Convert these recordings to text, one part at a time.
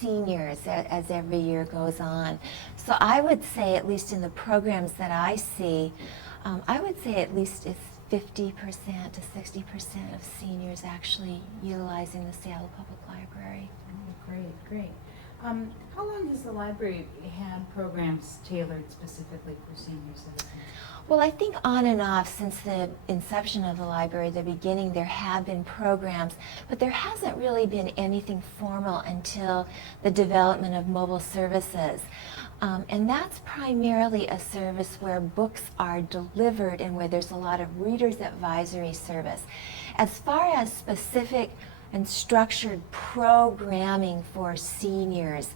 seniors as every year goes on. So I would say, at least in the programs that I see, I would say at least it's 50% to 60% of seniors actually utilizing the Seattle Public Library. Oh, great, great. How long has the library had programs tailored specifically for senior citizens? Well, I think on and off since the inception of the library, the beginning, there have been programs, but there hasn't really been anything formal until the development of mobile services. And that's primarily a service where books are delivered and where there's a lot of readers advisory service. As far as specific and structured programming for seniors,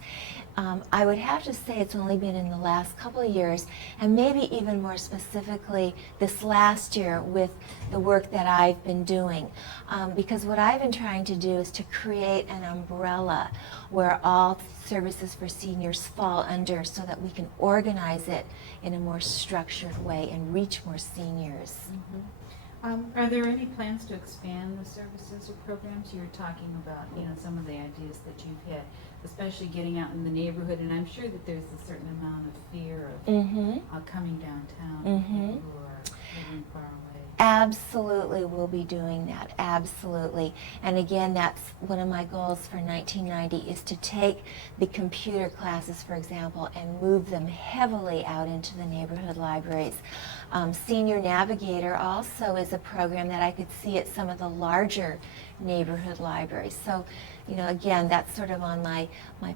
I would have to say it's only been in the last couple of years, and maybe even more specifically this last year with the work that I've been doing. Because what I've been trying to do is to create an umbrella where all services for seniors fall under, so that we can organize it in a more structured way and reach more seniors. Mm-hmm. Are there any plans to expand the services or programs? You were talking about, some of the ideas that you've had, especially getting out in the neighborhood, and I'm sure that there's a certain amount of fear of coming downtown, people who are living far away. Absolutely, we'll be doing that, absolutely. And again, that's one of my goals for 1990, is to take the computer classes, for example, and move them heavily out into the neighborhood libraries. Senior Navigator also is a program that I could see at some of the larger neighborhood libraries. So, again, that's sort of on my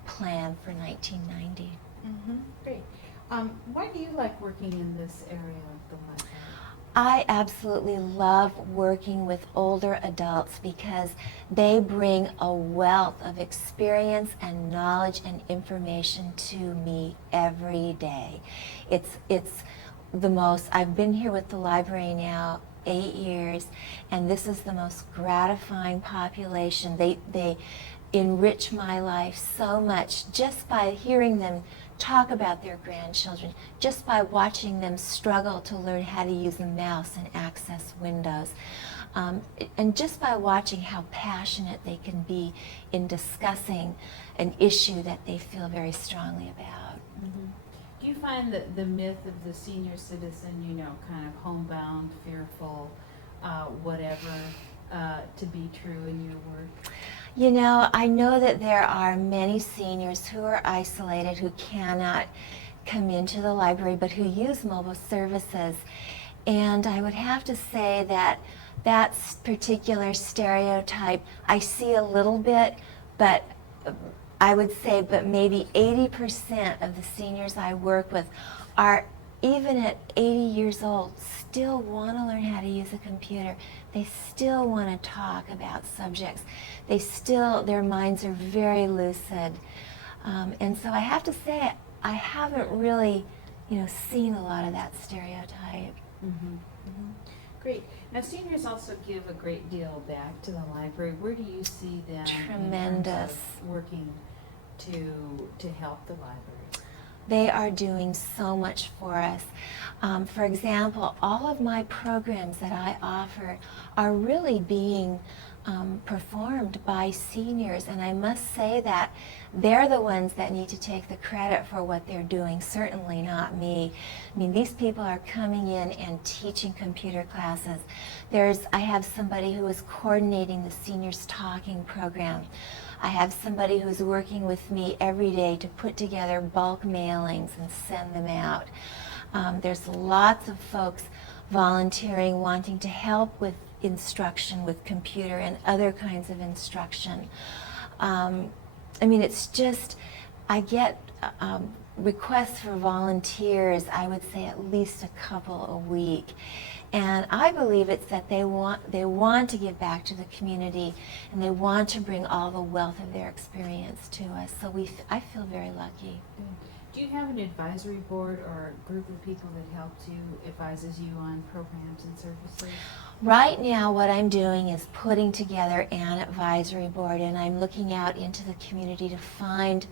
plan for 1990. Mm-hmm. Great. Why do you like working in this area of the library? I absolutely love working with older adults because they bring a wealth of experience and knowledge and information to me every day. It's the most, I've been here with the library now 8 years, and this is the most gratifying population. They enrich my life so much just by hearing them talk about their grandchildren, just by watching them struggle to learn how to use a mouse and access Windows. And just by watching how passionate they can be in discussing an issue that they feel very strongly about. Mm-hmm. Do you find that the myth of the senior citizen, kind of homebound, fearful, whatever, to be true in your work? I know that there are many seniors who are isolated, who cannot come into the library, but who use mobile services. And I would have to say that that particular stereotype I see a little bit, but I would say maybe 80% of the seniors I work with are, even at 80 years old, still want to learn how to use a computer. They still want to talk about subjects. Their minds are very lucid. And so I have to say, I haven't really, seen a lot of that stereotype. Mm-hmm. Mm-hmm. Great. Now, seniors also give a great deal back to the library. Where do you see them Tremendous. in terms of working to help the library? They are doing so much for us. For example, all of my programs that I offer are really being performed by seniors, and I must say that they're the ones that need to take the credit for what they're doing, certainly not me. I mean, these people are coming in and teaching computer classes. I have somebody who is coordinating the Seniors Talking program. I have somebody who's working with me every day to put together bulk mailings and send them out. There's lots of folks volunteering, wanting to help with instruction with computer and other kinds of instruction. It's just, I get requests for volunteers, I would say at least a couple a week. And I believe it's that they want to give back to the community, and they want to bring all the wealth of their experience to us. So I feel very lucky. Do you have an advisory board or a group of people that helps you, advises you on programs and services? Right now, what I'm doing is putting together an advisory board, and I'm looking out into the community to find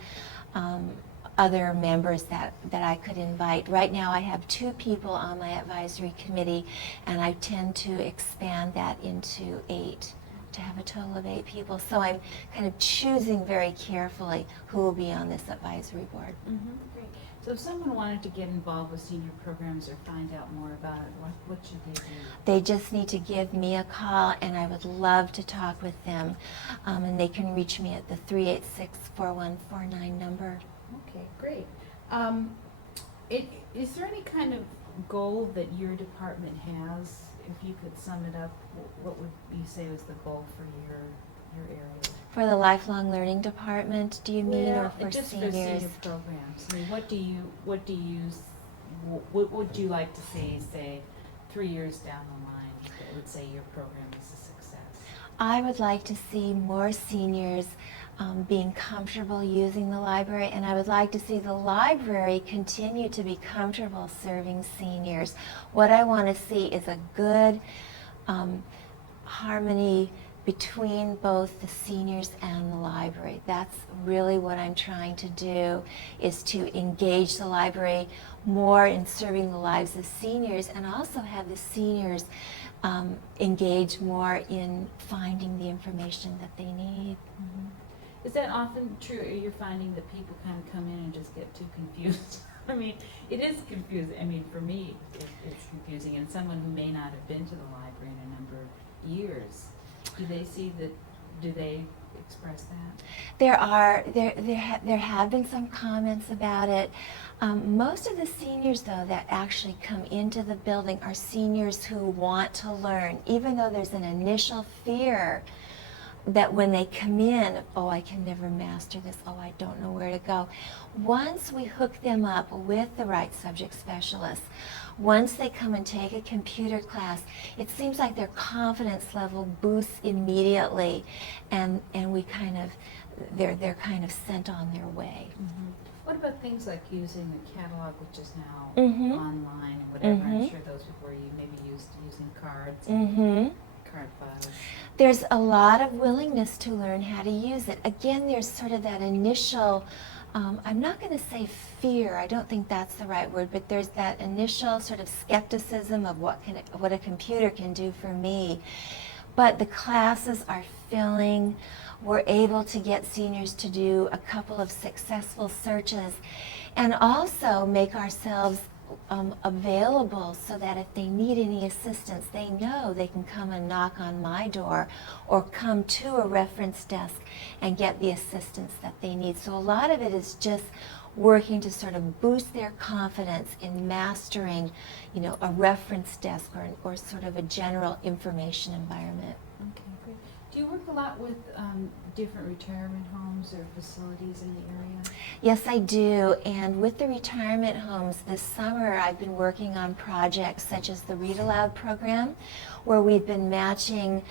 other members that I could invite. Right now I have 2 people on my advisory committee, and I tend to expand that into 8 to have a total of 8 people. So I'm kind of choosing very carefully who will be on this advisory board. Great. So if someone wanted to get involved with senior programs or find out more about it, what should they do? They just need to give me a call, and I would love to talk with them. And they can reach me at the 386-4149 number. Okay, great. Is there any kind of goal that your department has? If you could sum it up, what would you say was the goal for your area? For the lifelong learning department, do you mean, or Well, for just seniors? for senior programs. I mean, what would you like to see, say, 3 years down the line that would say your program is a success? I would like to see more seniors being comfortable using the library, and I would like to see the library continue to be comfortable serving seniors. What I want to see is a good harmony between both the seniors and the library. That's really what I'm trying to do, is to engage the library more in serving the lives of seniors, and also have the seniors engage more in finding the information that they need. Is that often true? Or you're finding that people kind of come in and just get too confused? I mean, it is confusing. I mean, for me, it's confusing. And someone who may not have been to the library in a number of years, do they express that? There have been some comments about it. Most of the seniors, though, that actually come into the building are seniors who want to learn, even though there's an initial fear that when they come in, oh, I can never master this, oh, I don't know where to go. Once we hook them up with the right subject specialists, once they come and take a computer class, it seems like their confidence level boosts immediately, and we kind of, they're kind of sent on their way. What about things like using a catalog, which is now online and whatever? I'm sure those before you maybe used using cards and card files. There's a lot of willingness to learn how to use it. Again, there's sort of that initial, I'm not going to say fear, I don't think that's the right word, but there's that initial sort of skepticism of what a computer can do for me. But the classes are filling. We're able to get seniors to do a couple of successful searches, and also make ourselves available so that if they need any assistance, they know they can come and knock on my door or come to a reference desk and get the assistance that they need. So a lot of it is just working to sort of boost their confidence in mastering, a reference desk or sort of a general information environment. Okay, great. Do you work a lot with different retirement homes or facilities in the area? Yes, I do. And with the retirement homes, this summer I've been working on projects such as the Read Aloud program, where we've been matching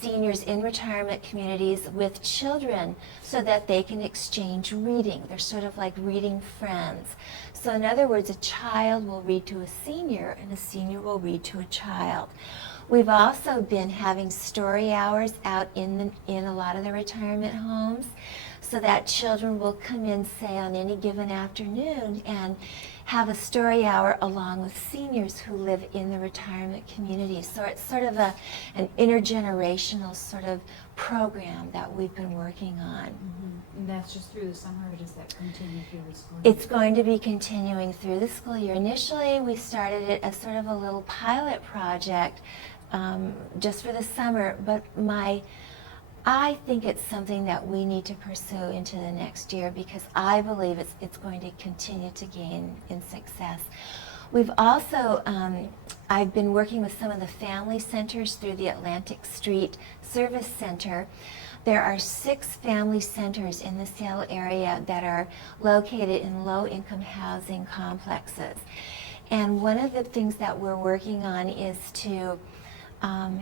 seniors in retirement communities with children so that they can exchange reading. They're sort of like reading friends. So in other words, a child will read to a senior and a senior will read to a child. We've also been having story hours out in a lot of the retirement homes, so that children will come in, say, on any given afternoon and have a story hour along with seniors who live in the retirement community. So it's sort of an intergenerational sort of program that we've been working on. And that's just through the summer, or does that continue through the school year? It's going to be continuing through the school year. Initially, we started it as sort of a little pilot project just for the summer, but I think it's something that we need to pursue into the next year, because I believe it's going to continue to gain in success. We've also, I've been working with some of the family centers through the Atlantic Street Service Center. There are 6 family centers in the Seattle area that are located in low-income housing complexes. And one of the things that we're working on is to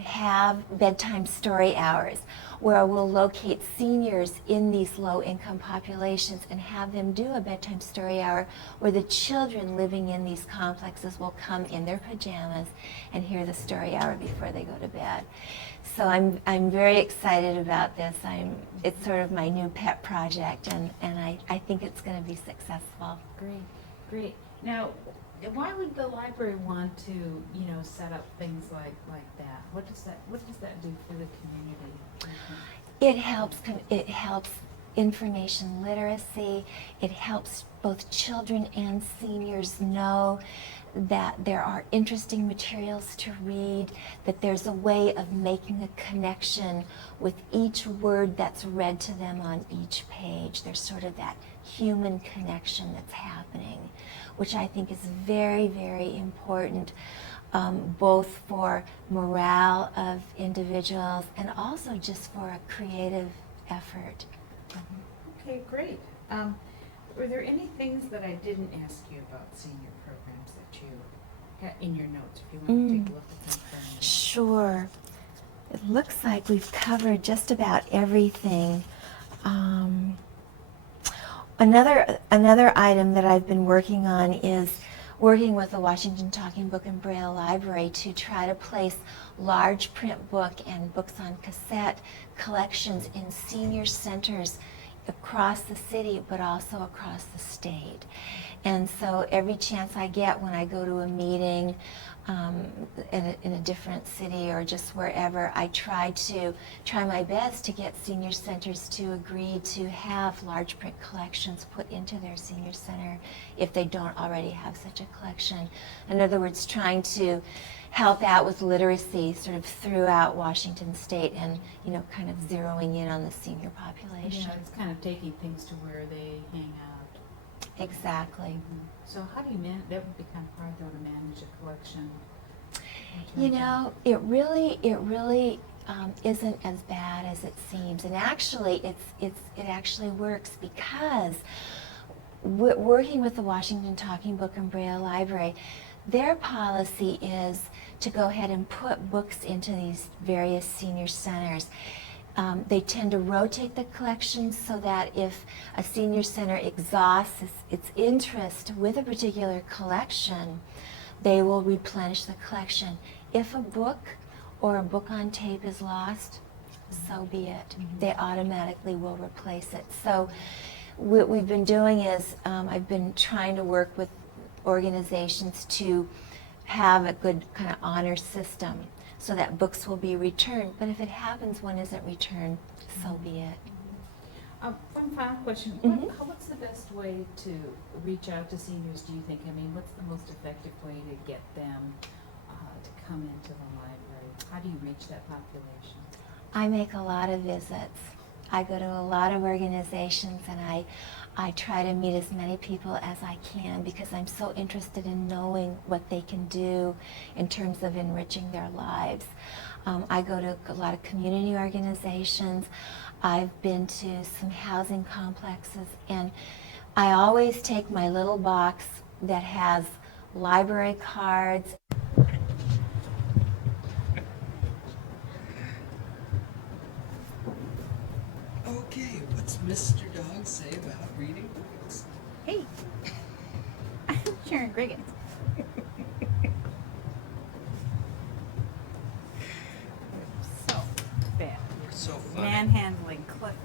have bedtime story hours, where we'll locate seniors in these low-income populations and have them do a bedtime story hour where the children living in these complexes will come in their pajamas and hear the story hour before they go to bed. So I'm very excited about this. It's sort of my new pet project, and I think it's going to be successful. Great, great. Now, why would the library want to, you know, set up things like that? What does that do for the community? It helps information literacy. It helps both children and seniors know that there are interesting materials to read, that there's a way of making a connection with each word that's read to them on each page. There's sort of that human connection that's happening, which I think is very, very important, both for morale of individuals and also just for a creative effort. Okay, great. Were there any things that I didn't ask you about senior programs that you had in your notes, if you want to take a look at them for a minute? Sure. It looks like we've covered just about everything. Another item that I've been working on is working with the Washington Talking Book and Braille Library to try to place large print book and books on cassette collections in senior centers across the city, but also across the state. And so every chance I get when I go to a meeting in a different city or just wherever, I try my best to get senior centers to agree to have large print collections put into their senior center if they don't already have such a collection. In other words, trying to help out with literacy sort of throughout Washington state and, you know, kind of zeroing in on the senior population. Yeah, it's kind of taking things to where they hang out. Exactly. Mm-hmm. So how do you manage, that would be kind of hard though to manage a collection. You know, it really isn't as bad as it seems, and actually it actually works because working with the Washington Talking Book and Braille Library, their policy is to go ahead and put books into these various senior centers. They tend to rotate the collections so that if a senior center exhausts its interest with a particular collection, they will replenish the collection. If a book or a book on tape is lost, so be it. They automatically will replace it. So what we've been doing is I've been trying to work with organizations to have a good kind of honor system so that books will be returned. But if it happens one isn't returned, so be it. One final question. Mm-hmm. What's the best way to reach out to seniors, do you think? I mean, what's the most effective way to get them to come into the library? How do you reach that population? I make a lot of visits. I go to a lot of organizations and I try to meet as many people as I can because I'm so interested in knowing what they can do in terms of enriching their lives. I go to a lot of community organizations. I've been to some housing complexes, and I always take my little box that has library cards. Okay, what's Mr. Dog say about reading books? Hey, I'm Sharon Griggins. So bad. We're so funny. Manhandling Clifford.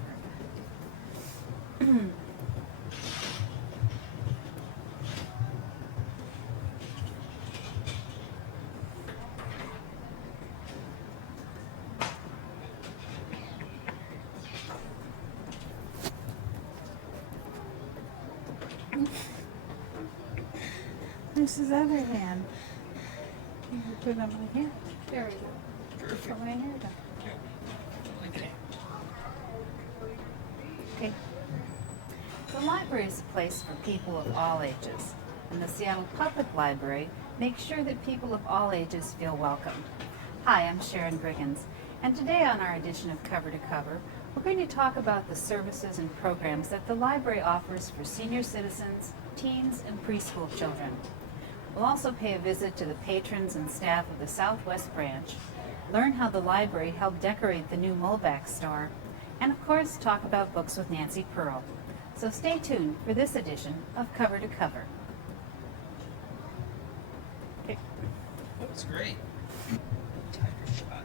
This is other hand. You can put it on my hand. There we go. Perfect. Put my hair down. Okay. Okay. The library is a place for people of all ages, and the Seattle Public Library makes sure that people of all ages feel welcome. Hi, I'm Sharon Griggins, and today on our edition of Cover to Cover, we're going to talk about the services and programs that the library offers for senior citizens, teens, and preschool children. We'll also pay a visit to the patrons and staff of the Southwest Branch, learn how the library helped decorate the new Molbach store, and of course talk about books with Nancy Pearl. So stay tuned for this edition of Cover to Cover. Okay. That was great. Tiger shot.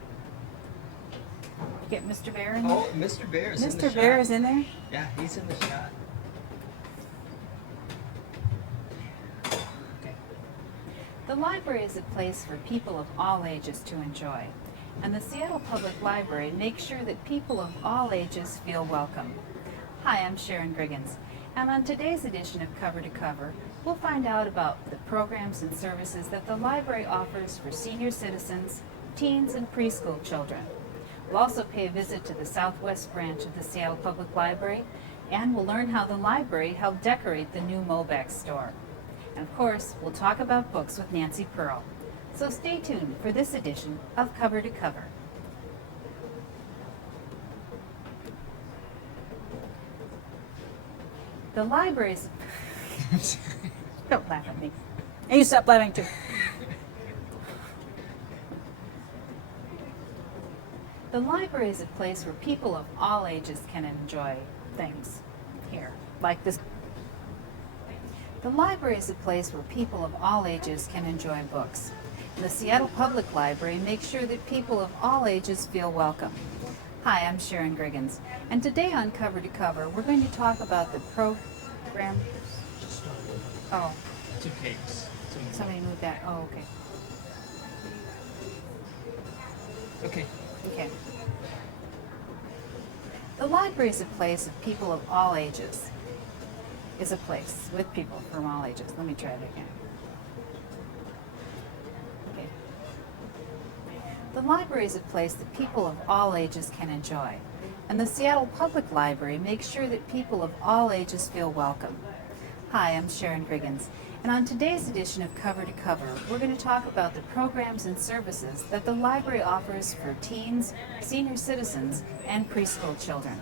Get Mr. Bear in there? Oh, Mr. Bear's in the shot. Mr. Bear is in there? Yeah, he's in the shot. Okay. The library is a place for people of all ages to enjoy, and the Seattle Public Library makes sure that people of all ages feel welcome. Hi, I'm Sharon Griggins, and on today's edition of Cover to Cover, we'll find out about the programs and services that the library offers for senior citizens, teens, and preschool children. We'll also pay a visit to the Southwest branch of the Seattle Public Library, and we'll learn how the library helped decorate the new Mobex store. And of course, we'll talk about books with Nancy Pearl. So stay tuned for this edition of Cover to Cover. The library's... Don't laugh at me. And you stop laughing too. The library is a place where people of all ages can enjoy things here, like this. The library is a place where people of all ages can enjoy books. And the Seattle Public Library makes sure that people of all ages feel welcome. Hi, I'm Sharon Griggins, and today on Cover to Cover, we're going to talk about the program. Oh, It's okay. somebody moved that. Oh, okay. Okay. Okay. The library is a place of people of all ages. Is a place with people from all ages. Let me try that again. Okay. The library is a place that people of all ages can enjoy, and the Seattle Public Library makes sure that people of all ages feel welcome. Hi, I'm Sharon Griggins, and on today's edition of Cover to Cover, we're going to talk about the programs and services that the library offers for teens, senior citizens, and preschool children.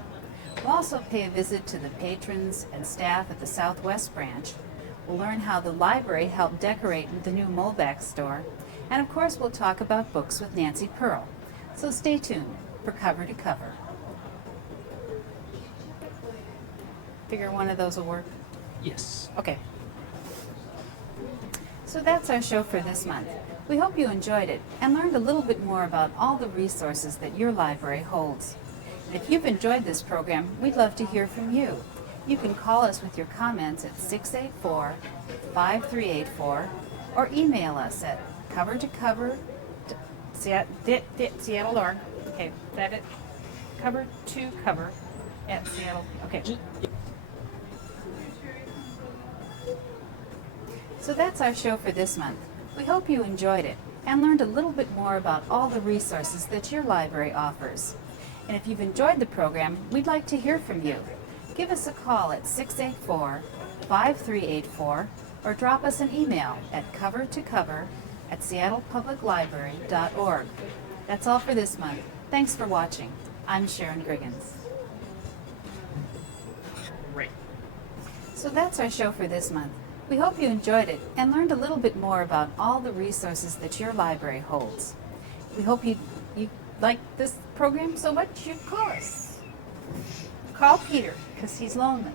We'll also pay a visit to the patrons and staff at the Southwest branch. We'll learn how the library helped decorate the new Mobex store, and of course we'll talk about books with Nancy Pearl. So stay tuned for Cover to Cover. Figure one of those will work? Yes. Okay. So that's our show for this month. We hope you enjoyed it and learned a little bit more about all the resources that your library holds. And if you've enjoyed this program, we'd love to hear from you. You can call us with your comments at 684-5384 or email us at cover2cover@seattle.org. Okay, that it. Cover2cover@Seattle. Okay. So that's our show for this month. We hope you enjoyed it and learned a little bit more about all the resources that your library offers. And if you've enjoyed the program, we'd like to hear from you. Give us a call at 684-5384 or drop us an email at cover2cover@seattlepubliclibrary.org. That's all for this month. Thanks for watching. I'm Sharon Griggins. Right. So that's our show for this month. We hope you enjoyed it and learned a little bit more about all the resources that your library holds. We hope you like this program so much you'd call us. Call Peter, because he's lonely.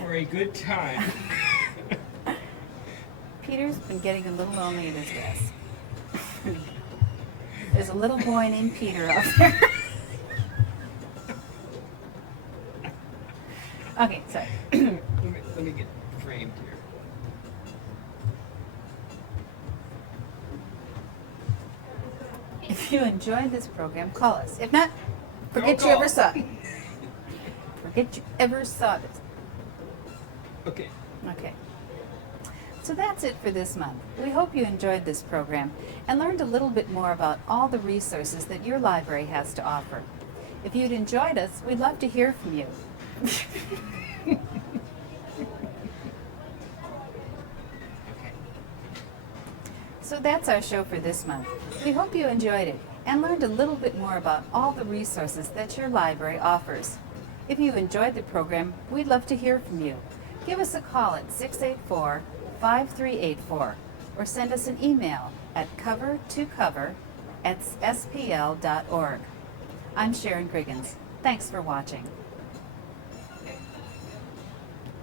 For a good time. Peter's been getting a little lonely at his desk. There's a little boy named Peter out there. Okay, sorry. Let me get framed here. If you enjoyed this program, call us. If not, forget Don't you ever call. saw it. Forget you ever saw it. Okay. Okay. So that's it for this month. We hope you enjoyed this program and learned a little bit more about all the resources that your library has to offer. If you'd enjoyed us, we'd love to hear from you. So that's our show for this month. We hope you enjoyed it and learned a little bit more about all the resources that your library offers. If you enjoyed the program, we'd love to hear from you. Give us a call at 684-5384 or send us an email at cover2cover@spl.org. I'm Sharon Griggins. Thanks for watching.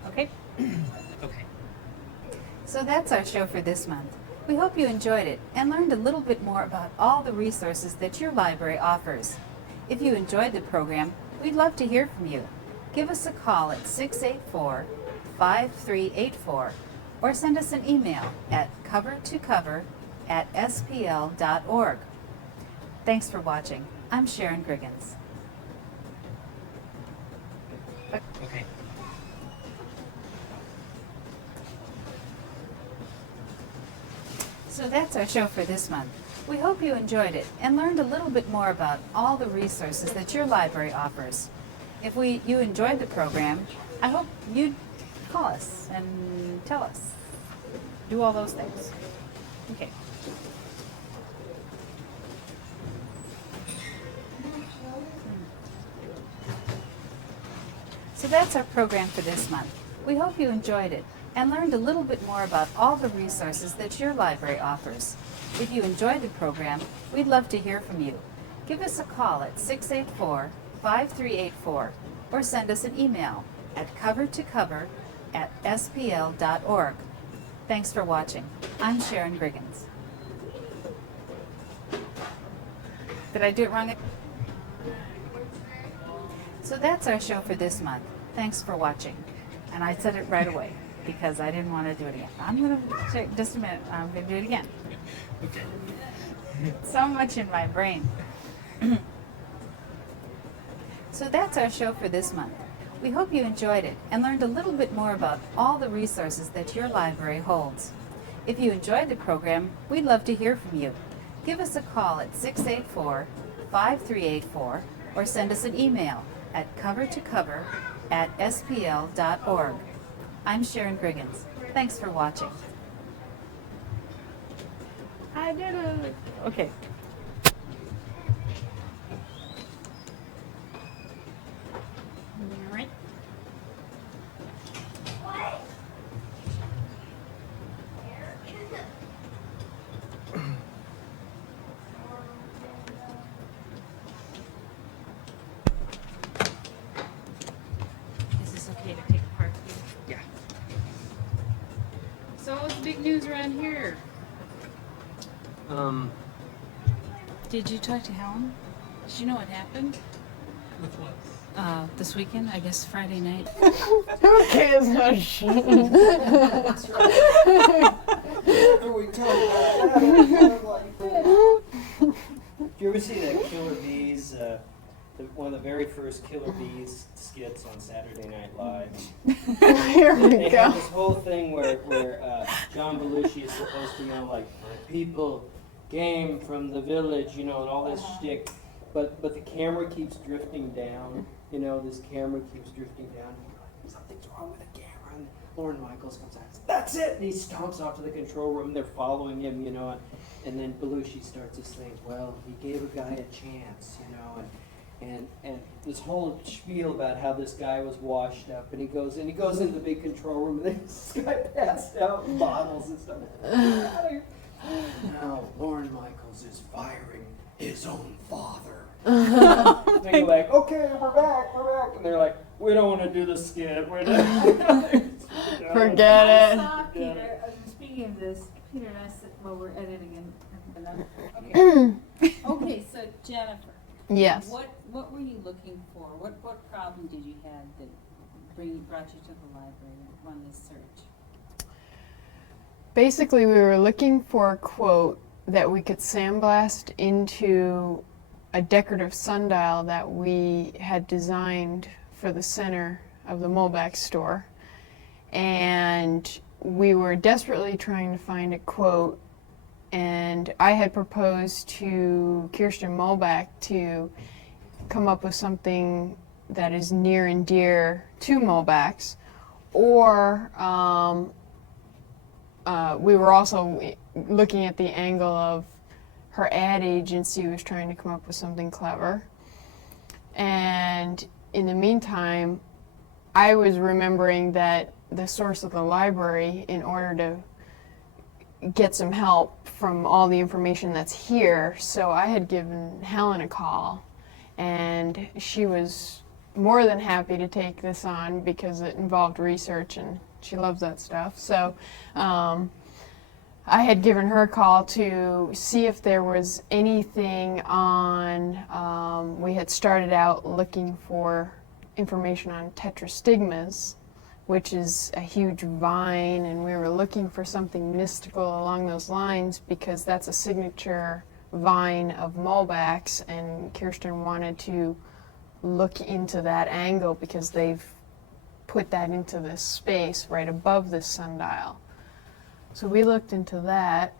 Okay? Okay. So that's our show for this month. We hope you enjoyed it and learned a little bit more about all the resources that your library offers. If you enjoyed the program, we'd love to hear from you. Give us a call at 684-5384 or send us an email at covertocover@spl.org. Thanks for watching. I'm Sharon Griggins. Okay. So that's our show for this month. We hope you enjoyed it and learned a little bit more about all the resources that your library offers. If you enjoyed the program, I hope you'd call us and tell us. Do all those things. Okay. So that's our program for this month. We hope you enjoyed it and learned a little bit more about all the resources that your library offers. If you enjoyed the program, we'd love to hear from you. Give us a call at 684-5384 or send us an email at covertocover@spl.org. Thanks for watching. I'm Sharon Griggins. Did I do it wrong? So that's our show for this month. Thanks for watching. And I said it right away because I didn't want to do it again. I'm going to check just a minute. I'm going to do it again. Okay. So much in my brain. So that's our show for this month. We hope you enjoyed it and learned a little bit more about all the resources that your library holds. If you enjoyed the program, we'd love to hear from you. Give us a call at 684-5384 or send us an email at covertocover@spl.org. I'm Sharon Griggins. Thanks for watching. I did it. Okay. All right. Is this okay to take apart? Yeah. So what's the big news around here? Did you talk to Helen? Did you know what happened? With what? This weekend, I guess Friday night. Who cares what she After we talk about that, did you ever see that Killer Bees, one of the very first Killer Bees skits on Saturday Night Live? Here we They have go. this whole thing where John Belushi is supposed to, like, people came from the village, and all this shtick, but the camera keeps drifting down. This camera keeps drifting down. And you're like, something's wrong with the camera. And Lorne Michaels comes out and says, "That's it!" And he stomps off to the control room. They're following him, and then Belushi starts this thing. Well, he gave a guy a chance, and this whole spiel about how this guy was washed up, and he goes into the big control room, and then this guy passed out in bottles and stuff. Now Lorne Michaels is firing his own father. They're like, "Okay, we're back," and they're like, "We don't want to do the skit. We're Forget I it. saw Peter, speaking of this, Peter and I said, well, we're editing and okay, so Jennifer. Yes. What were you looking for? What problem did you have that brought you to the library and run this search? Basically, we were looking for a quote that we could sandblast into a decorative sundial that we had designed for the center of the Molbach store. And we were desperately trying to find a quote, and I had proposed to Kirsten Molbach to come up with something that is near and dear to Molbach's, or we were also looking at the angle of her ad agency was trying to come up with something clever. And in the meantime, I was remembering that the source of the library, in order to get some help from all the information that's here, so I had given Helen a call, and she was more than happy to take this on because it involved research and she loves that stuff. So I had given her a call to see if there was anything on, we had started out looking for information on tetrastigmas, which is a huge vine, and we were looking for something mystical along those lines because that's a signature vine of Mulbach's, and Kirsten wanted to look into that angle because they've put that into this space right above this sundial. So we looked into that,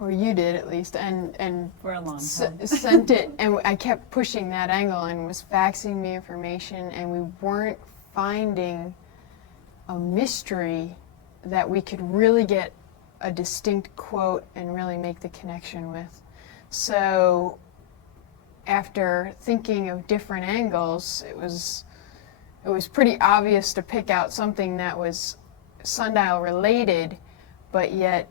or you did at least, and For a long time. sent it, and I kept pushing that angle and was faxing me information, and we weren't finding a mystery that we could really get a distinct quote and really make the connection with. So after thinking of different angles, it was pretty obvious to pick out something that was sundial related, but yet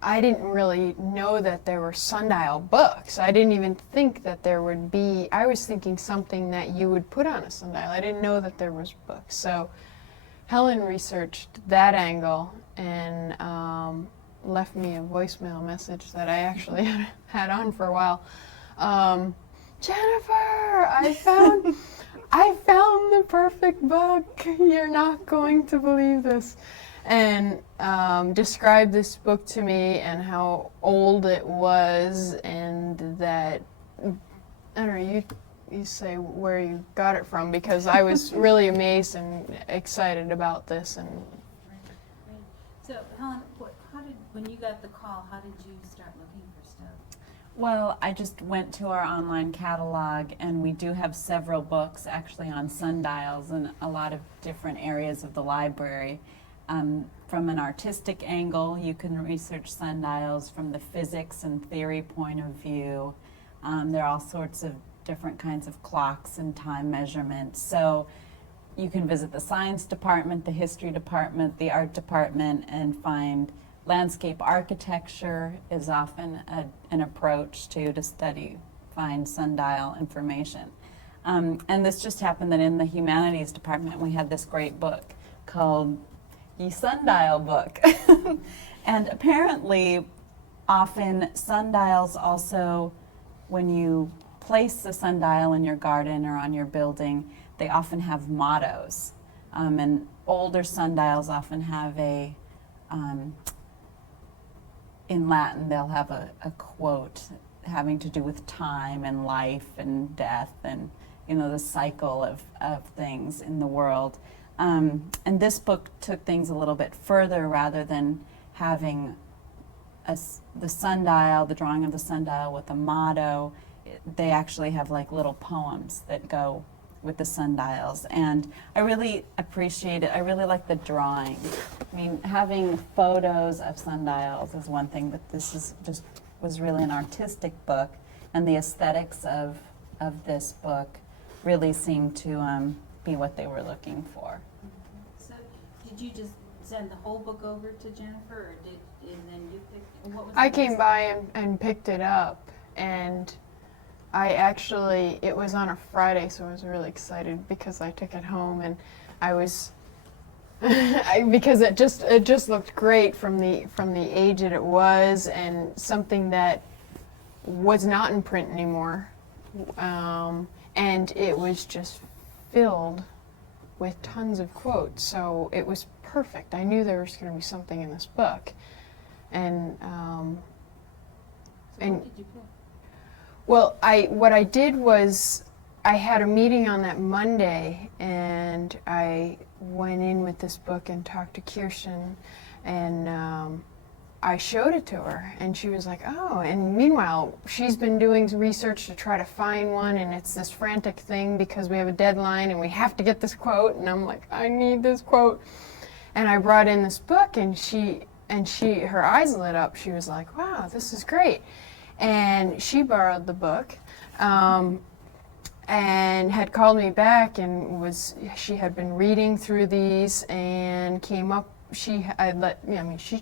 I didn't really know that there were sundial books. I didn't even think that there would be, I was thinking something that you would put on a sundial. I didn't know that there was books. So Helen researched that angle and left me a voicemail message that I actually had on for a while. Jennifer, I found the perfect book. You're not going to believe this. And described this book to me and how old it was, and that, I don't know, you say where you got it from, because I was really amazed and excited about this. And Right. So Helen, when you got the call, how did you start looking for stuff? Well, I just went to our online catalog, and we do have several books actually on sundials in a lot of different areas of the library. From an artistic angle, you can research sundials from the physics and theory point of view. There are all sorts of different kinds of clocks and time measurements. So you can visit the science department, the history department, the art department, and find landscape architecture is often an approach to find sundial information. And this just happened that in the humanities department we had this great book called Ye Sundial Book. And apparently often sundials also, when you place the sundial in your garden or on your building, they often have mottos. And older sundials often have in Latin, they'll have a quote having to do with time and life and death and, the cycle of things in the world. And this book took things a little bit further. Rather than having the sundial, the drawing of the sundial with a motto, they actually have like little poems that go with the sundials. And I really appreciate it. I really like the drawing. I mean, having photos of sundials is one thing, but this was really an artistic book, and the aesthetics of this book really seemed to be what they were looking for. So did you just send the whole book over to Jennifer, or and then you picked, what was I the came next- by and picked it up, and it was on a Friday, so I was really excited because I took it home, and I was, because it just looked great from the age that it was, and something that was not in print anymore, and it was just filled with tons of quotes, so it was perfect. I knew there was going to be something in this book, and So and what did you pick? well, what I did was I had a meeting on that Monday, and I went in with this book and talked to Kirsten, and I showed it to her, and she was like, oh, and meanwhile, she's been doing research to try to find one, and it's this frantic thing because we have a deadline and we have to get this quote, and I'm like, I need this quote. And I brought in this book, and her eyes lit up. She was like, wow, this is great. And she borrowed the book, and had called me back, and she had been reading through these and came up. She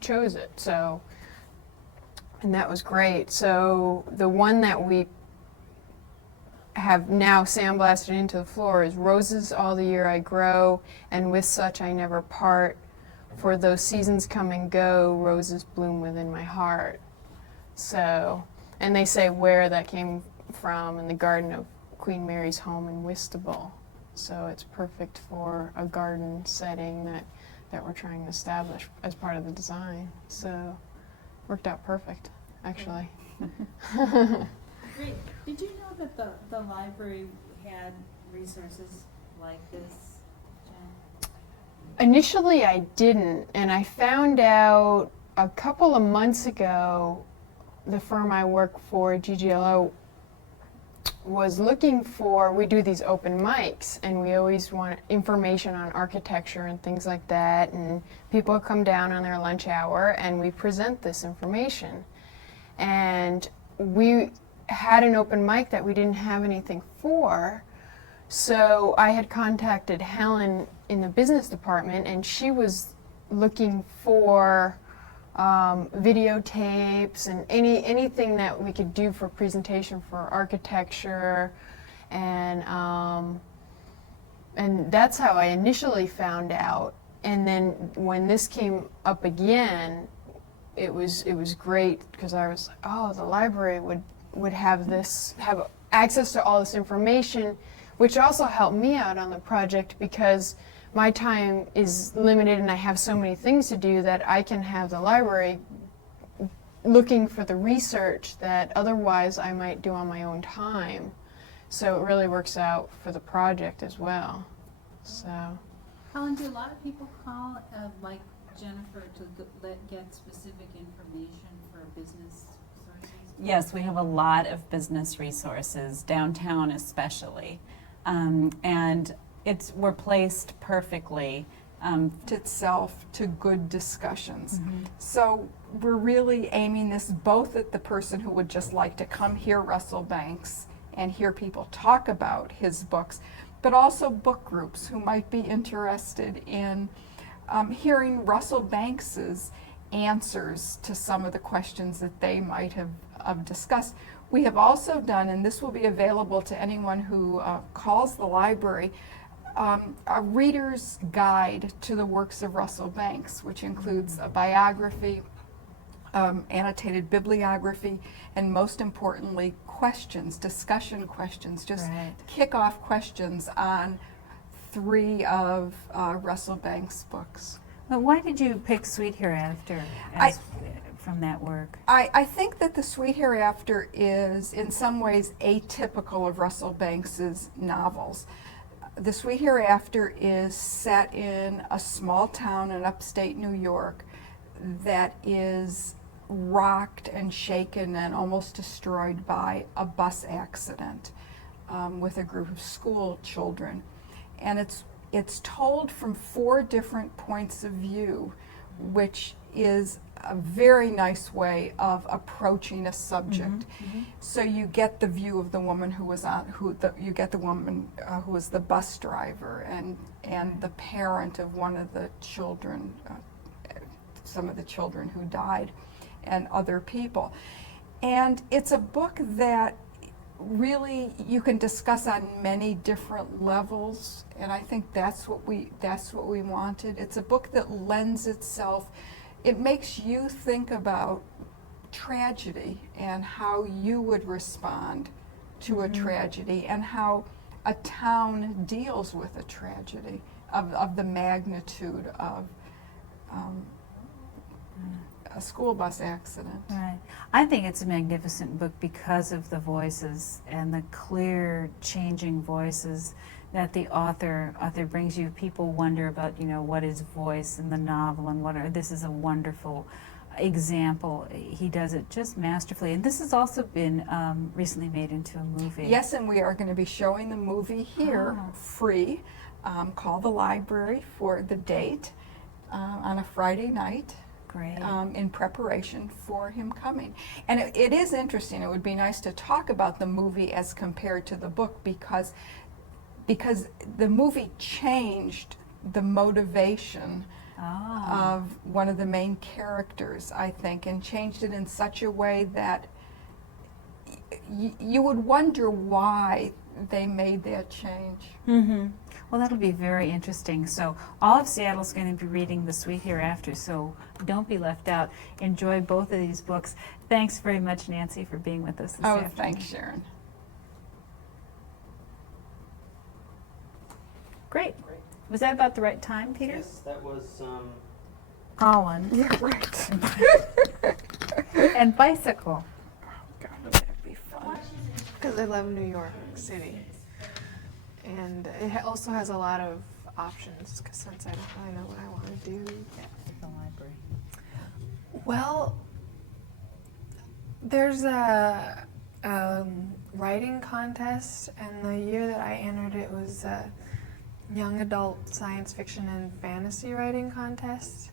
chose it, so, and that was great. So the one that we have now sandblasted into the floor is Roses All the Year I Grow, and With Such I Never Part. For those seasons come and go, roses bloom within my heart. So, and they say where that came from, in the garden of Queen Mary's home in Whitstable. So it's perfect for a garden setting that we're trying to establish as part of the design. So worked out perfect, actually. Great. Did you know that the library had resources like this, Jen? Initially, I didn't, and I found out a couple of months ago. The firm I work for, GGLO, was looking for. We do these open mics, and we always want information on architecture and things like that. And people come down on their lunch hour, and we present this information. And we had an open mic that we didn't have anything for. So I had contacted Helen in the business department, and she was looking for videotapes and anything that we could do for presentation for architecture, and that's how I initially found out. And then when this came up again, it was great, because I was like, oh, the library would have access to all this information, which also helped me out on the project, because my time is limited and I have so many things to do that I can have the library looking for the research that otherwise I might do on my own time. So it really works out for the project as well. So. Helen, do a lot of people call, like Jennifer, to get specific information for business sources? Yes, we have a lot of business resources, downtown especially. And we're placed perfectly. Itself to good discussions. So we're really aiming this both at the person who would just like to come hear Russell Banks and hear people talk about his books, but also book groups who might be interested in hearing Russell Banks's answers to some of the questions that they might have discussed. We have also done, and this will be available to anyone who calls the library, a reader's guide to the works of Russell Banks, which includes a biography, annotated bibliography, and most importantly, questions, discussion questions, just kick-off questions on 3 of Russell Banks' books. But why did you pick Sweet Hereafter from that work? I think that The Sweet Hereafter is in some ways atypical of Russell Banks's novels. The Sweet Hereafter is set in a small town in upstate New York that is rocked and shaken and almost destroyed by a bus accident with a group of school children. And it's told from 4 different points of view, which is a very nice way of approaching a subject. So you get the view of the woman who was you get the woman who was the bus driver, and the parent of one of the children, some of the children who died, and other people. And it's a book that really you can discuss on many different levels, and I think that's what we wanted. It's a book that lends itself. It makes you think about tragedy and how you would respond to a tragedy, and how a town deals with a tragedy of the magnitude of a school bus accident. Right. I think it's a magnificent book because of the voices and the clear, changing voices that the author brings you. People wonder about, what is voice in the novel, and this is a wonderful example. He does it just masterfully. And this has also been recently made into a movie. Yes, and we are going to be showing the movie here free. Call the library for the date on a Friday night. Great. In preparation for him coming. And it is interesting. It would be nice to talk about the movie as compared to the book, because the movie changed the motivation of one of the main characters, I think, and changed it in such a way that you would wonder why they made that change. Well, that'll be very interesting. So all of Seattle's going to be reading The Sweet Hereafter, so don't be left out. Enjoy both of these books. Thanks very much, Nancy, for being with us this afternoon. Thanks, Sharon. Great. Was that about the right time, Peter? Yes, that was Holland. Yeah, right. And bicycle. God, that'd be fun. Because I love New York City. And it also has a lot of options, because since I don't really know what I want to do. At the library. Well, there's a writing contest, and the year that I entered it was a young adult science fiction and fantasy writing contest.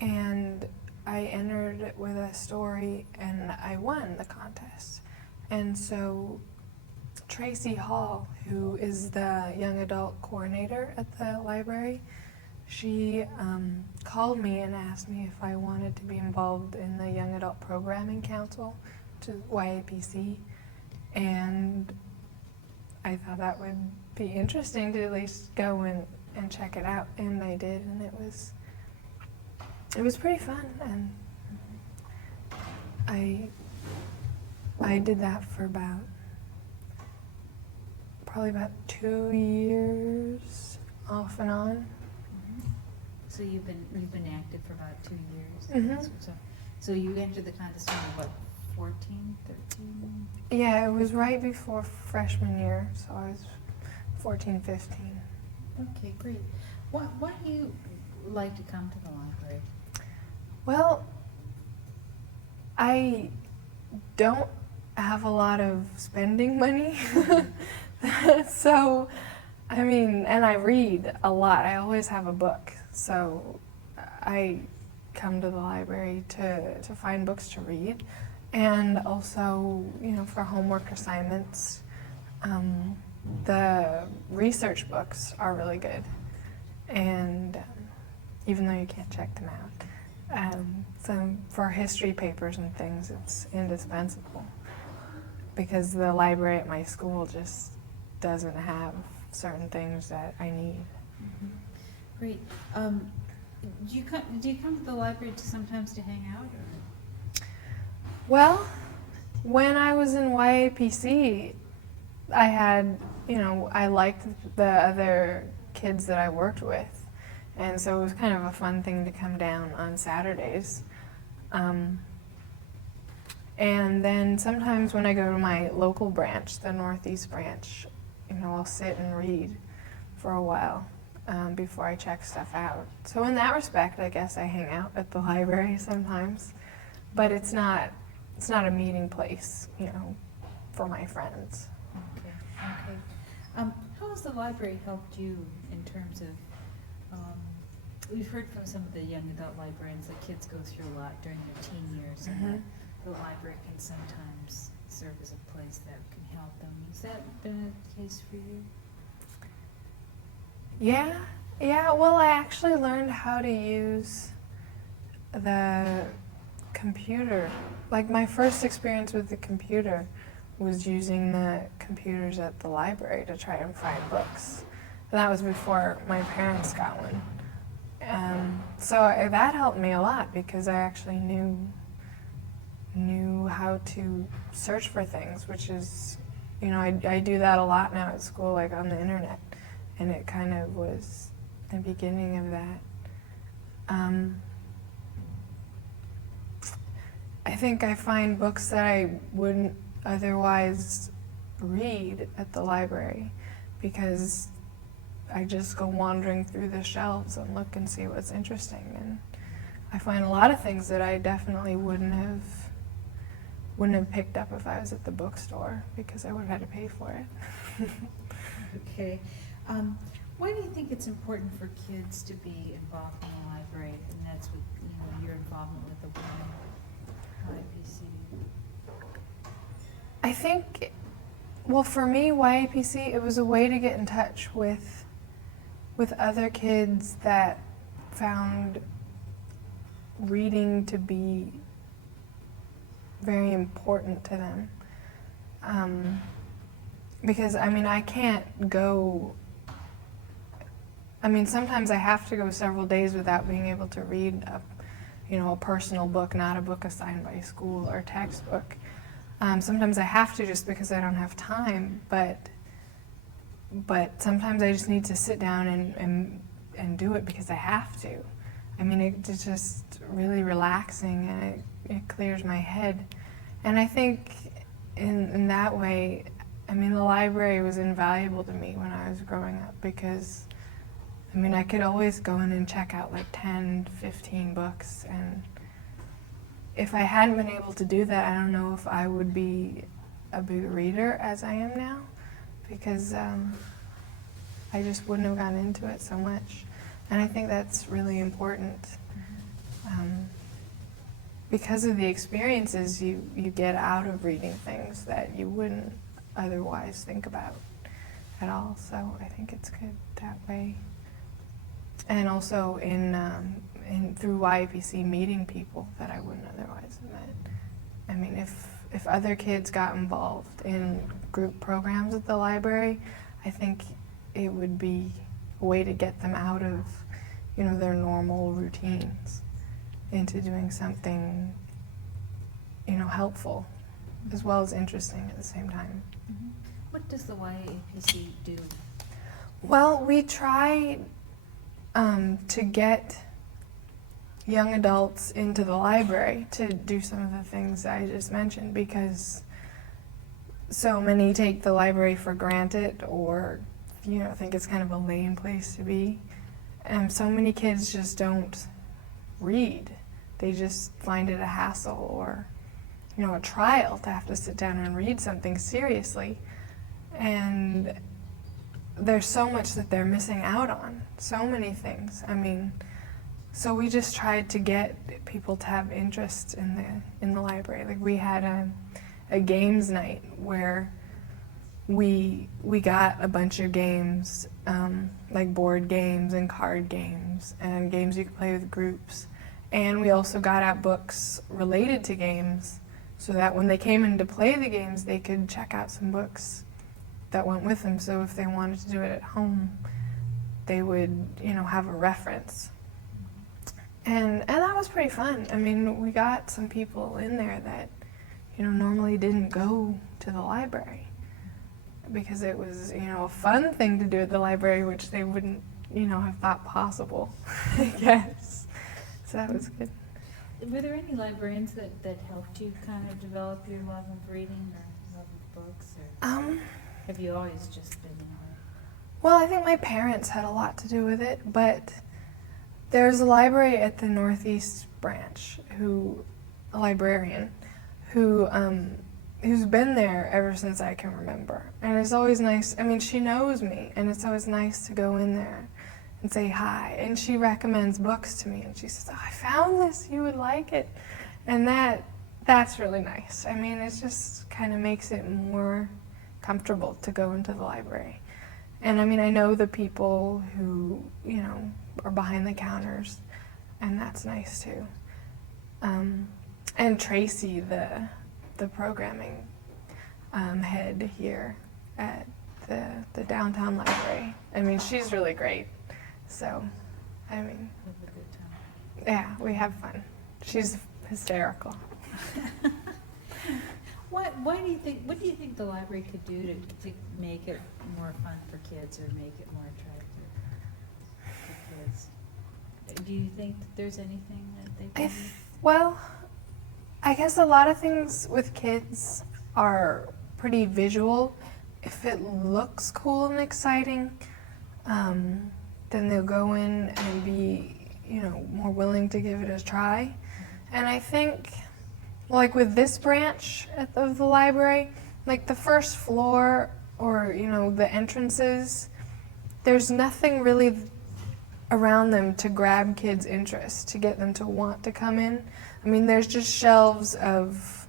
And I entered it with a story, and I won the contest. And so Tracy Hall, who is the young adult coordinator at the library, she called me and asked me if I wanted to be involved in the Young Adult Programming Council to YAPC. And I thought that would be interesting to at least go and check it out. And I did, and it was pretty fun. And I did that for probably about 2 years off and on. So you've been active for about 2 years. Mhm. So you entered the contest when you were what, 14, 13? Yeah, it was right before freshman year, so I was 14, 15. Okay, great. Why do you like to come to the library? Well, I don't have a lot of spending money. So, I mean, and I read a lot. I always have a book. So I come to the library to find books to read, and also, for homework assignments. The research books are really good, and even though you can't check them out, so for history papers and things, it's indispensable, because the library at my school just doesn't have certain things that I need. Great. Do you come to the library sometimes to hang out? Or? Well, when I was in YAPC, I had, I liked the other kids that I worked with, and so it was kind of a fun thing to come down on Saturdays. And then sometimes when I go to my local branch, the Northeast branch, I'll sit and read for a while before I check stuff out. So in that respect, I guess I hang out at the library sometimes, but it's not a meeting place, for my friends. Okay. How has the library helped you in terms of, we've heard from some of the young adult librarians that kids go through a lot during their teen years, and that the library can sometimes serve as a place that can help them. Has that been a case for you? Yeah, well, I actually learned how to use the computer. Like, my first experience with the computer was using the computers at the library to try and find books. And that was before my parents got one. So that helped me a lot, because I actually knew how to search for things, which is, I do that a lot now at school, like on the internet. And it kind of was the beginning of that. I think I find books that I wouldn't otherwise read at the library, because I just go wandering through the shelves and look and see what's interesting. And I find a lot of things that I definitely wouldn't have picked up if I was at the bookstore, because I would have had to pay for it. Okay. Why do you think it's important for kids to be involved in the library? And that's what, your involvement with the YAPC. I think, well, for me, YAPC, it was a way to get in touch with other kids that found reading to be very important to them. Because, I can't go, sometimes I have to go several days without being able to read a personal book, not a book assigned by school or textbook. Sometimes I have to, just because I don't have time, but but sometimes I just need to sit down and do it because I have to. I mean, it's just really relaxing, and it clears my head. And I think in that way, I mean, the library was invaluable to me when I was growing up because, I mean, I could always go in and check out like 10, 15 books, and if I hadn't been able to do that, I don't know if I would be a big reader as I am now, because I just wouldn't have gotten into it so much. And I think that's really important. Because of the experiences you get out of reading things that you wouldn't otherwise think about at all. So I think it's good that way. And also in through YAPC, meeting people that I wouldn't otherwise have met. I mean, if other kids got involved in group programs at the library, I think it would be a way to get them out of, you know, their normal routines into doing something, you know, helpful as well as interesting at the same time. What does the YAPC do? Well, we try to get young adults into the library to do some of the things I just mentioned, because so many take the library for granted, or, you know, think it's kind of a lame place to be. And so many kids just don't read. They just find it a hassle or, you know, a trial to have to sit down and read something seriously. And there's so much that they're missing out on, so many things. I mean, so we just tried to get people to have interest in the library. Like, we had a games night where we got a bunch of games, like board games and card games and games you could play with groups. And we also got out books related to games so that when they came in to play the games, they could check out some books that went with them. So if they wanted to do it at home, they would, you know, have a reference. And that was pretty fun. I mean, we got some people in there that, you know, normally didn't go to the library because it was, you know, a fun thing to do at the library, which they wouldn't, you know, have thought possible, I guess. So that was good. Were there any librarians that helped you kind of develop your love of reading or love of books? Or have you always just been Well, I think my parents had a lot to do with it, but there's a library at the Northeast branch, a librarian, who's been there ever since I can remember. And it's always nice, I mean, she knows me, and it's always nice to go in there and say hi. And she recommends books to me, and she says, oh, I found this, you would like it. And that's really nice. I mean, it just kind of makes it more comfortable to go into the library. And I mean, I know the people who, you know, are behind the counters, and that's nice too. And Tracy, the programming head here at the downtown library, I mean, she's really great. So, I mean, have a good time? yeah, we have fun. She's hysterical. What do you think the library could do to make it more fun for kids or make it more attractive for kids? Do you think that there's anything that they can do? Well, I guess a lot of things with kids are pretty visual. If it looks cool and exciting, then they'll go in and be, you know, more willing to give it a try. And I think, like with this branch of the library, like the first floor or, you know, the entrances, there's nothing really around them to grab kids' interest, to get them to want to come in. I mean, there's just shelves of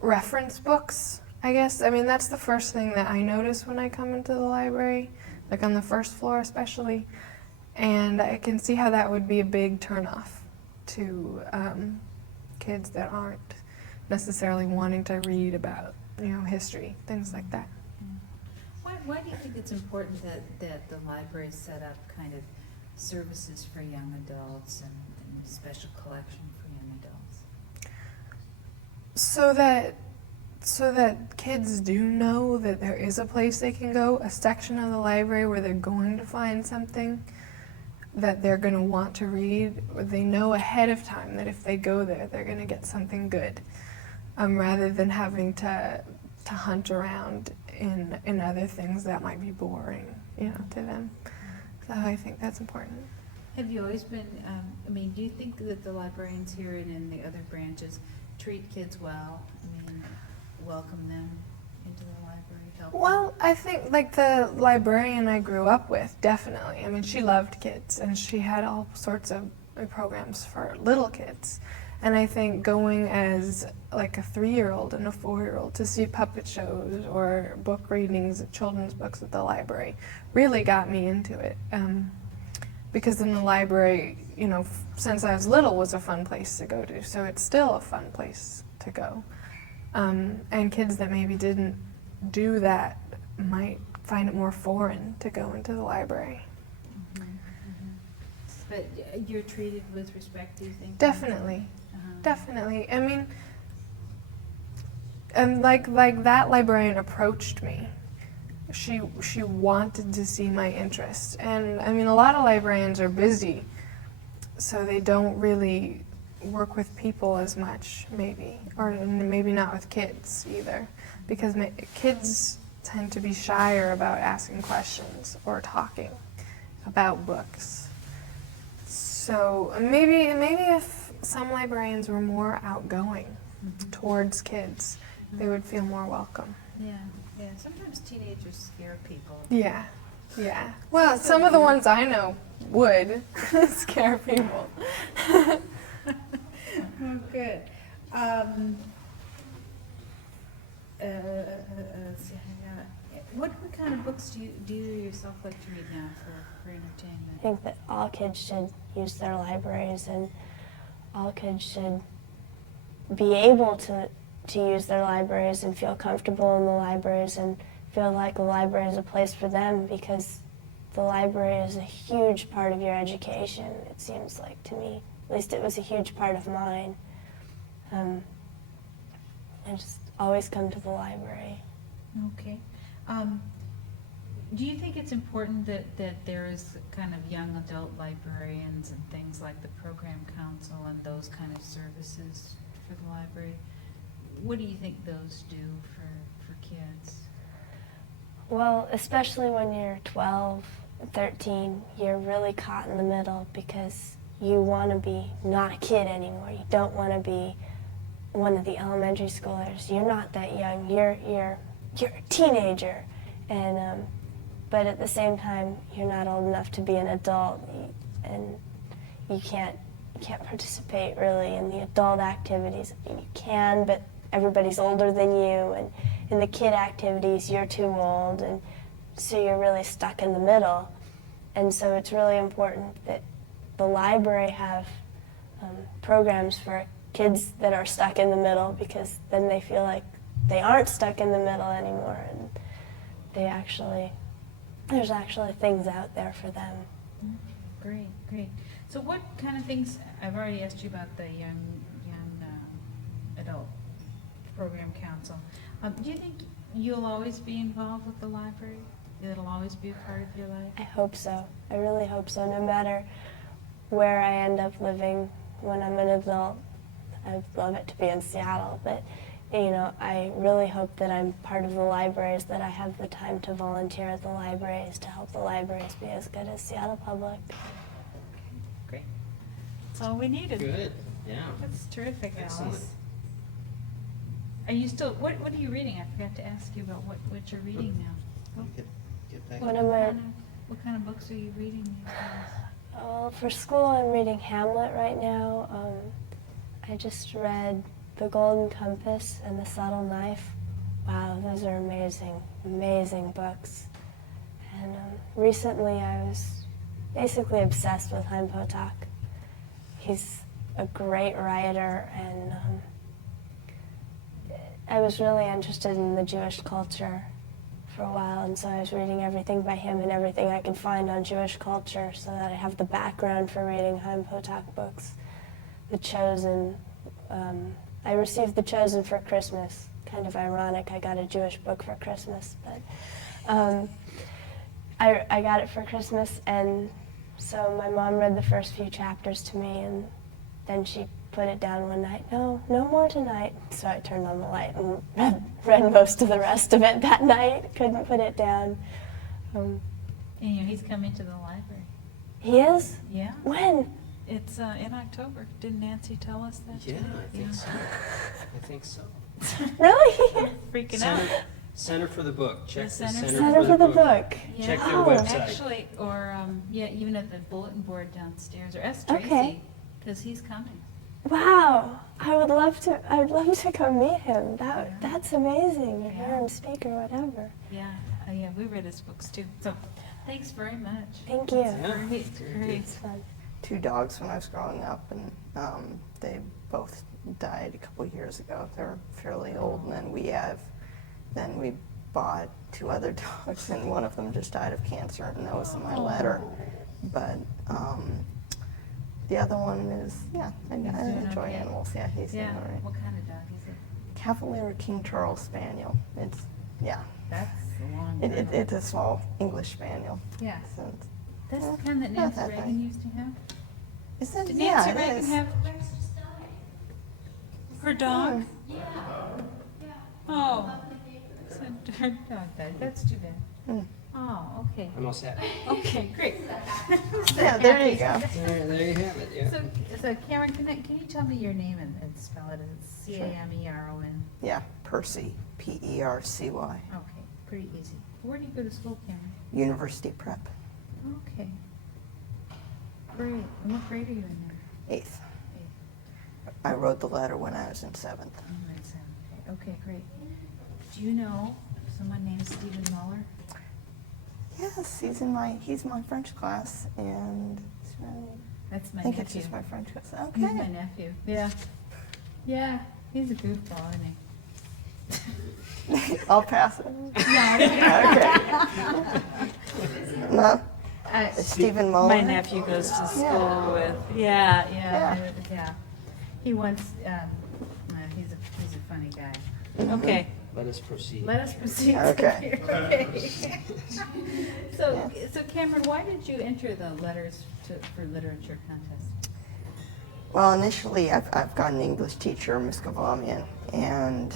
reference books, I guess. I mean, that's the first thing that I notice when I come into the library, like on the first floor especially. And I can see how that would be a big turnoff to kids that aren't necessarily wanting to read about, you know, history, things like that. Why do you think it's important that the library set up kind of services for young adults and a special collection for young adults? So that so that kids do know that there is a place they can go, a section of the library where they're going to find something that they're going to want to read, or they know ahead of time that if they go there, they're going to get something good, rather than having to hunt around in other things that might be boring, to them. So I think that's important. Have you always been, do you think that the librarians here and in the other branches treat kids well? Welcome them into the library, help them? Well, I think like the librarian I grew up with, definitely. She loved kids, and she had all sorts of programs for little kids. And I think going as like a 3-year-old and a 4-year-old to see puppet shows or book readings, children's books at the library, really got me into it. Because in the library, since I was little, was a fun place to go to. So it's still a fun place to go. And kids that maybe didn't do that might find it more foreign to go into the library. But you're treated with respect, do you think? Definitely. Definitely. And like that librarian approached me. She wanted to see my interest. And a lot of librarians are busy, so they don't really work with people as much, maybe, or maybe not with kids either, because kids tend to be shyer about asking questions or talking about books. So maybe if some librarians were more outgoing towards kids, they would feel more welcome. Yeah. Sometimes teenagers scare people. Yeah. Well, some of the ones I know would scare people. Oh, good. What kind of books do you yourself like to read now for entertainment? I think that all kids should use their libraries, and all kids should be able to use their libraries and feel comfortable in the libraries and feel like the library is a place for them, because the library is a huge part of your education, it seems like to me. At least it was a huge part of mine. I just always come to the library. Okay. Do you think it's important that there is kind of young adult librarians and things like the program council and those kind of services for the library? What do you think those do for kids? Well, especially when you're 12, 13, you're really caught in the middle because you want to be not a kid anymore. You don't want to be one of the elementary schoolers. You're not that young. You're a teenager, and but at the same time, you're not old enough to be an adult, and you can't participate really in the adult activities. You can, but everybody's older than you, and in the kid activities, you're too old, and so you're really stuck in the middle. And so it's really important that the library have programs for kids that are stuck in the middle, because then they feel like they aren't stuck in the middle anymore, and there's actually things out there for them. Great. So what kind of things, I've already asked you about the young adult program council. Do you think you'll always be involved with the library? It'll always be a part of your life? I hope so. I really hope so. No matter where I end up living when I'm an adult, I'd love it to be in Seattle, but I really hope that I'm part of the libraries, that I have the time to volunteer at the libraries to help the libraries be as good as Seattle Public. Great. That's all we needed. Good. Yeah. That's terrific, Excellent. Alice. Are you still, what are you reading? I forgot to ask you about what you're reading now. Get back. What am I? What kind of books are you reading these days? Well, for school, I'm reading Hamlet right now. I just read The Golden Compass and The Subtle Knife. Wow, those are amazing, amazing books. And recently, I was basically obsessed with Chaim Potok. He's a great writer, and I was really interested in the Jewish culture for a while, and so I was reading everything by him and everything I could find on Jewish culture, so that I have the background for reading Chaim Potok books. The Chosen, I received The Chosen for Christmas a kind of ironic. I got a Jewish book for Christmas, but I got it for Christmas, and so my mom read the first few chapters to me, and then she put it down one night. No more tonight. So I turned on the light and read most of the rest of it that night. Couldn't put it down. And he's coming to the library. He is? Yeah. When? It's in October. Didn't Nancy tell us that? Yeah, too? I think so. I think so. Really? Freaking out. Center for the Book. Check the Center Center for the book. Check their Oh. website. Actually, or even at the bulletin board downstairs, or ask Okay. Tracy, because he's coming. Wow. I would love to go meet him. That's amazing. Or hear Yeah. him speak or whatever. Yeah, yeah, we read his books too. So, thanks very much. Thank you. Yeah. Great, great. It's fun. 2 dogs when I was growing up, and they both died a couple years ago. They're fairly old, and then we bought 2 other dogs, and one of them just died of cancer, and that was in my letter. But the other one is, I doing enjoy okay. animals. Yeah, he's doing Yeah, all right. what kind of dog is it? Cavalier King Charles Spaniel. It's That's a long time. it's a small English Spaniel. Yeah. So it's- That's the kind that Not Nancy that Reagan big. used to have? Is it? Did Yeah, Nancy it Reagan is. have her dog? Oh. So her dog died. That's too bad. Mm. Oh, okay. I'm all set. Okay, great. Yeah, there you go. There you have it. Yeah. So Cameron, can you tell me your name and spell it? It's C-A-M-E-R-O-N. Yeah, Percy, Percy. Okay, pretty easy. Where do you go to school, Cameron? University Prep, Okay. Great. And what grade are you in there? 8th. I wrote the letter when I was in 7th. Okay, great. Do you know someone named Stephen Muller? Yes, he's my French class, and That's my I think nephew. it's just my French class. He's my Okay. nephew. Yeah. Yeah, he's a goofball, isn't he? I'll pass it. Okay. No, Stephen Muller. My nephew goes to school with. Yeah. Yeah. He once, he's a funny guy. Okay. Let us proceed. Let us proceed. Okay. Okay. So Cameron, why did you enter the letters for literature contest? Well, initially, I've got an English teacher, Miss Gavamian, and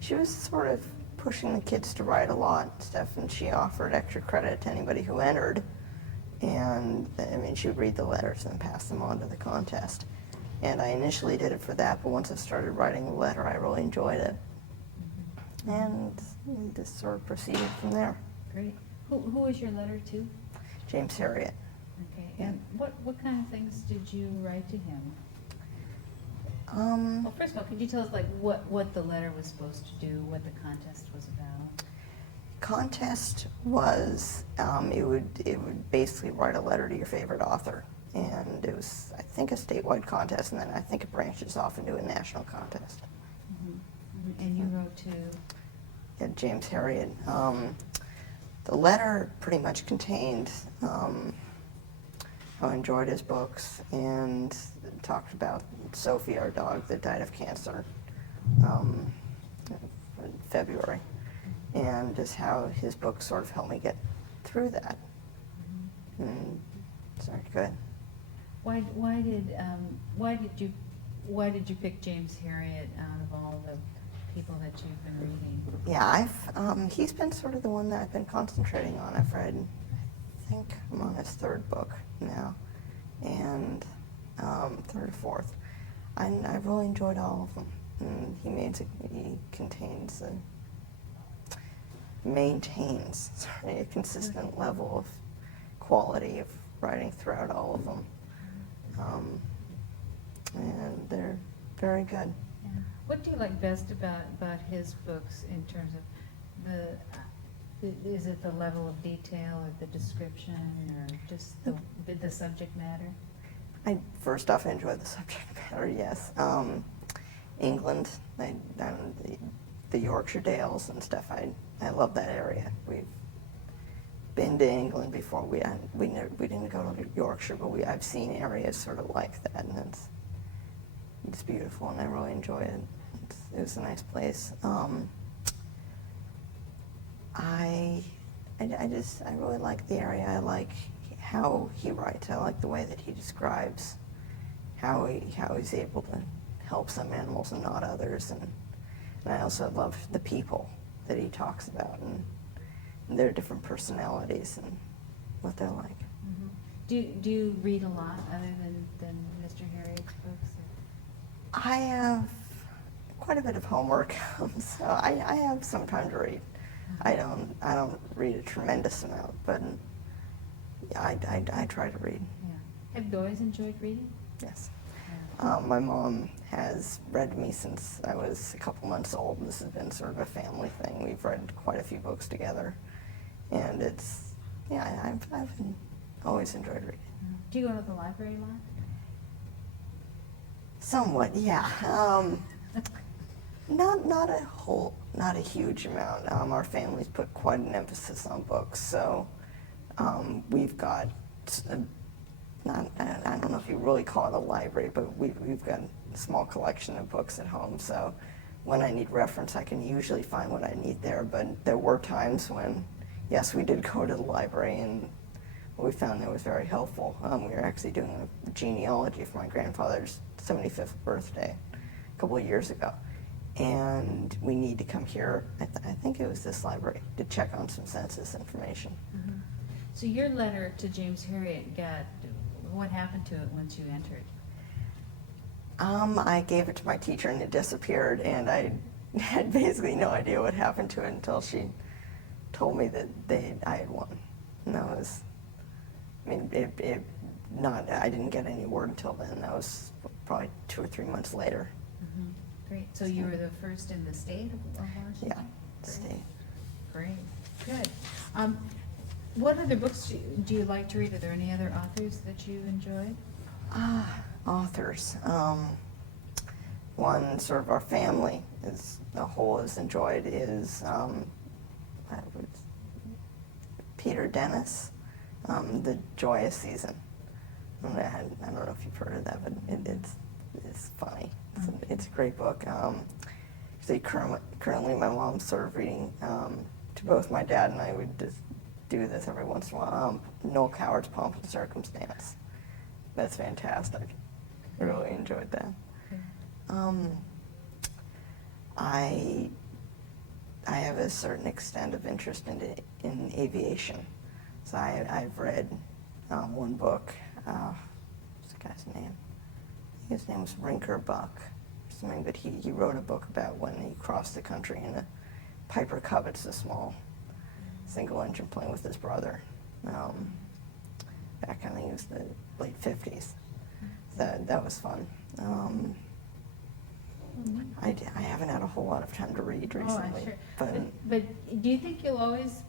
she was sort of pushing the kids to write a lot and stuff, and she offered extra credit to anybody who entered. And I mean, she would read the letters and pass them on to the contest. And I initially did it for that, but once I started writing the letter, I really enjoyed it. And we just sort of proceeded from there. Great. Who was your letter to? James Harriet. Okay. And what kind of things did you write to him? Well, first of all, could you tell us what the letter was supposed to do, what the contest was about? Contest was it would basically write a letter to your favorite author, and it was, I think, a statewide contest, and then I think it branches off into a national contest. And you wrote to? Yeah, James Harriet. The letter pretty much contained how I enjoyed his books, and talked about Sophie, our dog, that died of cancer in February, and just how his books sort of helped me get through that. And sorry, go ahead. Why did you pick James Harriet out of all the people that you've been reading? Yeah, he's been sort of the one that I've been concentrating on. I've read, I think I'm on his 3rd book now, and 3rd or 4th. I really enjoyed all of them. And he maintains a consistent level of quality of writing throughout all of them. And they're very good. Yeah. What do you like best about his books in terms of is it the level of detail or the description or just the subject matter? First off, I enjoy the subject matter, yes. England, the Yorkshire Dales and stuff, I love that area. We've been to England before. We didn't go to Yorkshire, but I've seen areas sort of like that, and it's beautiful, and I really enjoy it. It was a nice place. I really like the area. I like how he writes. I like the way that he describes how he's able to help some animals and not others. And I also love the people that he talks about and their different personalities and what they're like. Mhm. Do you read a lot other than Mr. Harriet's books? I have quite a bit of homework, so I have some time to read. I don't read a tremendous amount, but yeah, I try to read. Yeah. Have you always enjoyed reading? Yes. My mom has read me since I was a couple months old. This has been sort of a family thing. We've read quite a few books together, and I've always enjoyed reading. Do you go to the library a lot? Somewhat, yeah. Not a huge amount. Our family's put quite an emphasis on books, so we've got I don't know if you really call it a library, but we've got a small collection of books at home. So when I need reference, I can usually find what I need there. But there were times when, yes, we did go to the library, and we found that was very helpful. We were actually doing a genealogy for my grandfather's 75th birthday a couple of years ago. And we need to come here, I think it was this library, to check on some census information. Mm-hmm. So your letter to James Harriet what happened to it once you entered? I gave it to my teacher and it disappeared, and I had basically no idea what happened to it until she told me that I had won. And that was, I mean, I didn't get any word until then. That was probably 2 or 3 months later. Mm-hmm. Great. So you were the first in the state of Washington? Yeah, Great. state. Great. Good. What other books do you like to read? Are there any other authors that you enjoyed? Authors. One sort of our family as a whole has enjoyed is Peter Dennis, The Joyous Season. I don't know if you've heard of that, but it's funny. It's a great book. So currently my mom's sort of reading to both my dad and I. Would just do this every once in a while. Noel Coward's Pomp and Circumstance. That's fantastic. I really enjoyed that. I have a certain extent of interest in aviation. So I've read one book. What's the guy's name? I think his name was Rinker Buck or something, but he wrote a book about when he crossed the country in a Piper Cub. It's a small single engine plane with his brother. Back, I think it was the late 50s. That was fun. I haven't had a whole lot of time to read recently. Sure. But do you think you'll always,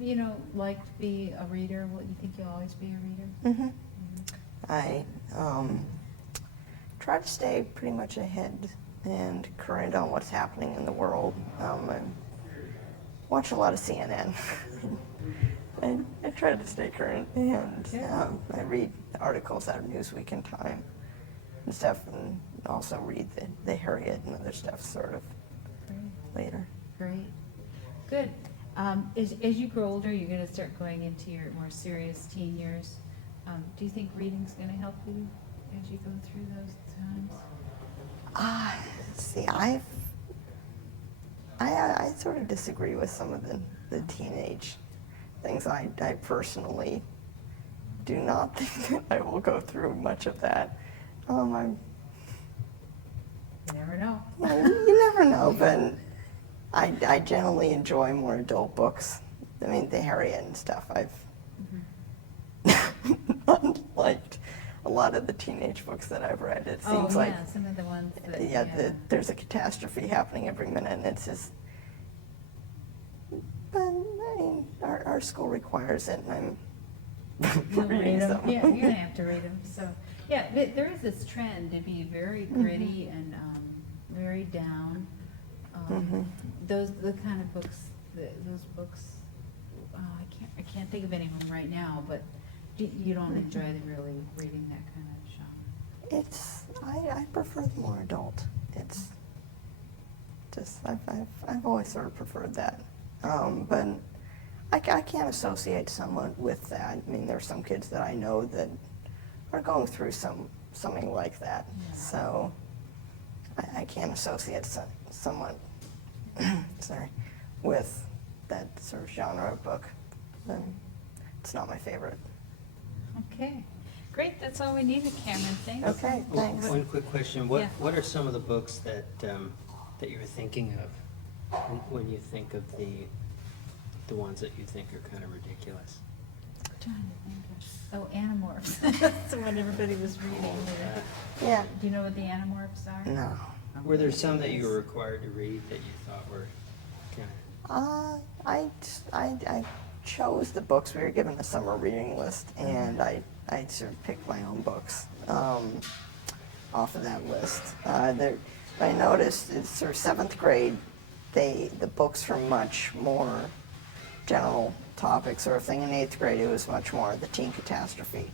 like to be a reader? You think you'll always be a reader? Mm-hmm. I try to stay pretty much ahead and current on what's happening in the world. I watch a lot of CNN. I try to stay current, and I read articles out of Newsweek and Time and stuff, and also read the Harriet and other stuff sort of later. Great. Good. As you grow older, you're going to start going into your more serious teen years. Do you think reading's going to help you as you go through those times? See, I sort of disagree with some of the teenage things. I personally do not think that I will go through much of that. You never know. You never know, but I generally enjoy more adult books. I mean, the Harriet and stuff, I've not liked a lot of the teenage books that I've read. It seems like some of the ones that, there's a catastrophe happening every minute, and it's just. But I mean, our school requires it, and I'm reading them. Yeah, you're gonna have to read them. So, yeah, there is this trend to be very gritty and very down. The kind of books, those books. I can't think of any of them right now, but you don't enjoy really reading that kind of genre. I prefer the more adult. Just I've always sort of preferred that. But I can't associate someone with that. I mean, there's some kids that I know that are going through something like that. So I can't associate someone sorry, with that sort of genre of book. But it's not my favorite. Okay, great, that's all we needed, Cameron, thanks. Okay, thanks. One quick question. Yeah. What are some of the books that you're thinking of when you think of the ones that you think are kind of ridiculous? Trying to think of- Oh, Animorphs, that's what everybody was reading. Yeah. Do you know what the Animorphs are? No. Were there some that you were required to read that you thought were kind I chose the books. We were given a summer reading list, and I sort of picked my own books off of that list. I noticed it's sort of 7th grade. The books were much more general topic sort of thing. In 8th grade, it was much more the teen catastrophe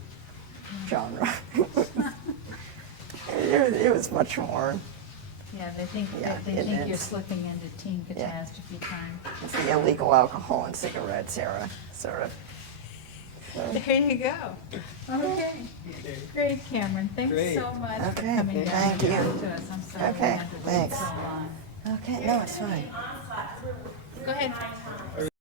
genre. it was much more. Yeah, they think Yeah, they it think you're is. slipping into teen catastrophe time. It's the illegal alcohol and cigarettes era, sort of. So, There you go. Okay, great, Cameron. Thanks Great. so much for Okay, coming down thank and you. talking to us. I'm sorry we Okay, had to wait thanks. so long. okay, no, it's fine. Go ahead.